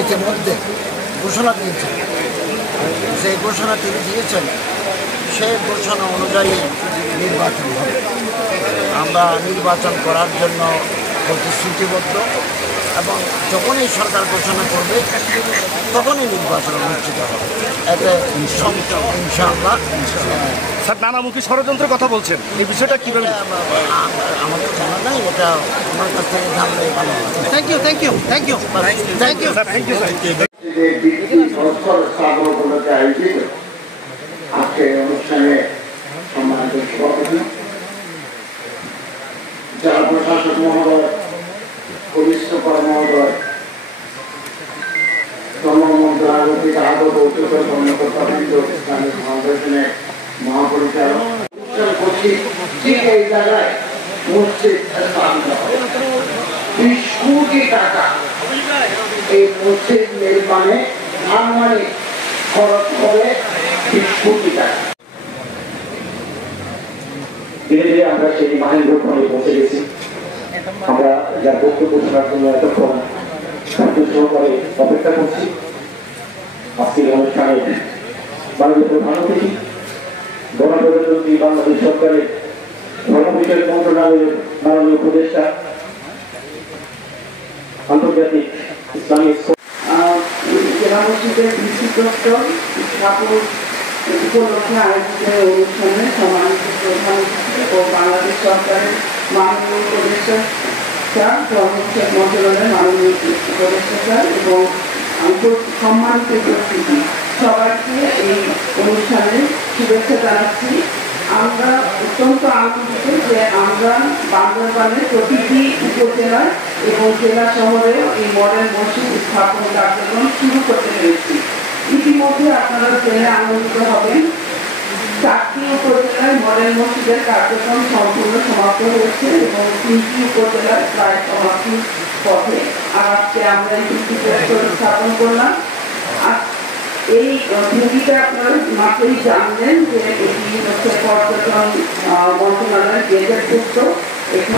ইতিমধ্যে ঘোষণা দিয়েছেন, সেই ঘোষণা তিনি দিয়েছেন, সেই ঘোষণা অনুযায়ী নির্বাচন হবে। আমরা নির্বাচন করার জন্য প্রতিশ্রুতিবদ্ধ এবং যখনই সরকার ঘোষণা করবে তখনই নির্বাচন অনুষ্ঠিত হবে। এতে ইনশাআল্লাহ। স্যার, নানামুখী ষড়যন্ত্রের কথা বলছেন, এই বিষয়টা কীভাবে? আমার তো জানা নাই, এটা আমার কাছ থেকে জানলে ভালো হবে। Thank you thank you thank you thank you sir, thank you sir. আজকে অনুষ্ঠানে সম্মানিত সভাপতি, জেলা প্রশাসক মহোদয়, পুলিশ সুপার মহোদয়, ধর্মমন্ত্রণালয় থেকে আগত উচ্চতর কর্মকর্তাবৃন্দ, ইসলামিক ফাউন্ডেশনের মহাপরিচালক, ঠিক এই জায়গায় মসজিদ স্থাপিত হয়। 20 কোটি টাকা এই মসজিদ নির্মাণে আনুমানিক খরচ করে 20 কোটি টাকা। ধীরে ধীরে আমরা সেই মাহেন্দ্রক্ষণে পৌঁছে গেছি। আমরা যার বক্তব্য শোনার জন্য এতক্ষণ সহকারে অপেক্ষা করছি। আজকের অনুষ্ঠানে মাননীয় প্রধান অতিথি, গণপ্রজাতন্ত্রী বাংলাদেশ সরকারের ধর্ম বিষয়ক মন্ত্রণালয়ের মাননীয় উপদেষ্টা, আন্তর্জাতিক ইসলামিক জেলা মসজিদের বিশিষ্ট স্থাপন উপলক্ষে আয়োজিত অনুষ্ঠানে সম্মানিত প্রধান অতিথি ও বাংলাদেশ সরকারের মাননীয় উপদেষ্টা স্যার, ধর্ম বিষয়ক মন্ত্রণালয়ের মাননীয় উপদেষ্টা স্যার এবং সম্মানিত উপস্থিতি সবাইকে এই অনুষ্ঠানে শুভেচ্ছা জানাচ্ছি। আমরা অত্যন্ত আনন্দিত যে আমরা বান্দরবানের প্রতিটি উপজেলায় এবং জেলা শহরেও এই মডেল মসজিদ স্থাপন কার্যক্রম শুরু করতে পেরেছি। ইতিমধ্যে আপনারা জেনে আনন্দিত হবেন, 4টি উপজেলায় মডেল মসজিদের কার্যক্রম সম্পূর্ণ সমাপ্ত হয়েছে এবং 3টি উপজেলায় প্রায় সমাপ্তির পথে। আর আজকে আমরা এই 3টি স্থাপন করলাম। এই ভূমিকা আপনারা মাত্রই জানলেন যে এটি হচ্ছে পর্যটন মন্ত্রণালয়ের গেজেটভুক্ত একটি